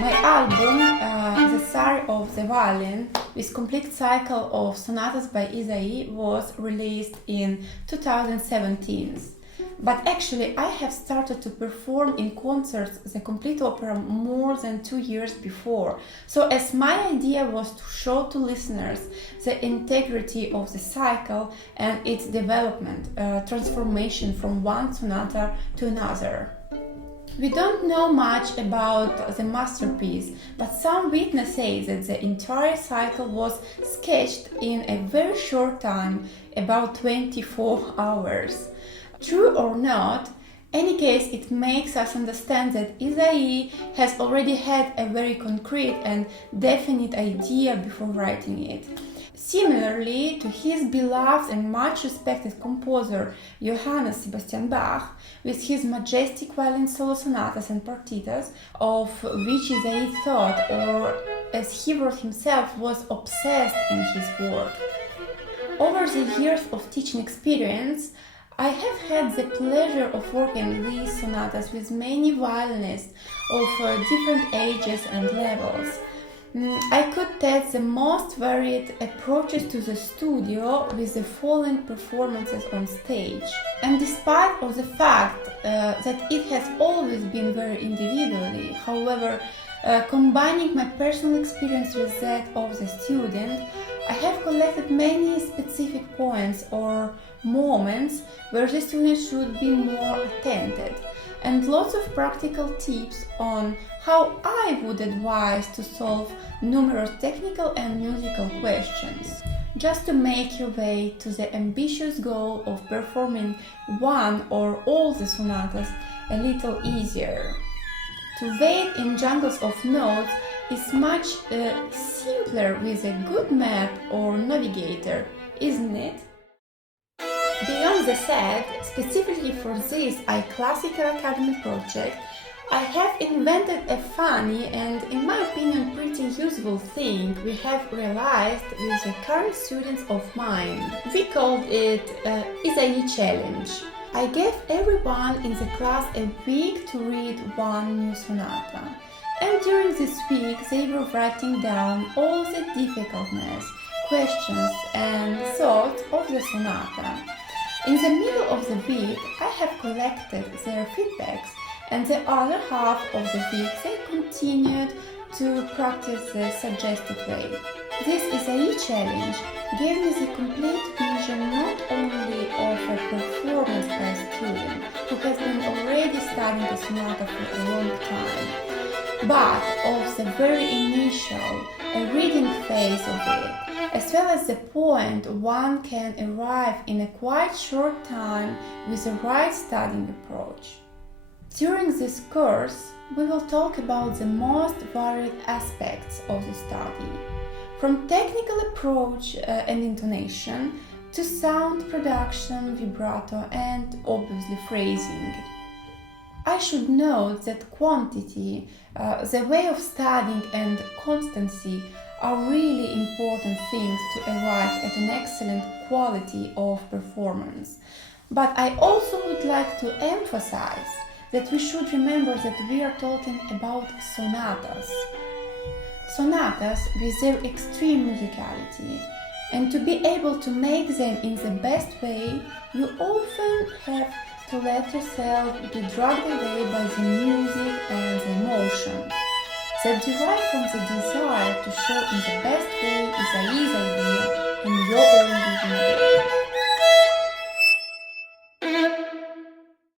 My album, The Story of the Violin, with complete cycle of sonatas by Ysaye, was released in 2017. But actually, I have started to perform in concerts the complete opera more than 2 years before. So as my idea was to show to listeners the integrity of the cycle and its development, transformation from one sonata to another. We don't know much about the masterpiece, but some witnesses say that the entire cycle was sketched in a very short time, about 24 hours. True or not, any case, it makes us understand that Ysaye has already had a very concrete and definite idea before writing it. Similarly to his beloved and much respected composer Johann Sebastian Bach, with his majestic violin solo sonatas and partitas, of which Ysaye thought, or as he wrote himself, was obsessed in his work. Over the years of teaching experience, I have had the pleasure of working these sonatas with many violinists of different ages and levels. I could test the most varied approaches to the studio with the following performances on stage. And despite of the fact that it has always been very individually, however, combining my personal experience with that of the student, I have collected many specific points or moments where the student should be more attentive, and lots of practical tips on how I would advise to solve numerous technical and musical questions, just to make your way to the ambitious goal of performing one or all the sonatas a little easier. To wade in jungles of notes is much simpler with a good map or navigator, isn't it? Beyond the set, specifically for this iClassical Academy project, I have invented a funny and, in my opinion, pretty useful thing we have realized with the current students of mine. We called it Ysaye Challenge. I gave everyone in the class a week to read one new sonata. And during this week they were writing down all the difficultness, questions and thoughts of the sonata. In the middle of the week, I have collected their feedbacks, and the other half of the week they continued to practice the suggested way. This Ysaye challenge gave me the complete vision not only of a performance by a student who has been already studying the sonata for a long time, but of the very initial reading phase of it, as well as the point one can arrive in a quite short time with the right studying approach. During this course, we will talk about the most varied aspects of the study, from technical approach and intonation to sound production, vibrato and obviously phrasing. I should note that quantity, the way of studying and constancy are really important things to arrive at an excellent quality of performance. But I also would like to emphasize that we should remember that we are talking about sonatas. Sonatas with their extreme musicality, and to be able to make them in the best way, you often have to let yourself be dragged away by the music and the emotion that derive from the desire to show in the best way Ysaye's idea in your own vision of it.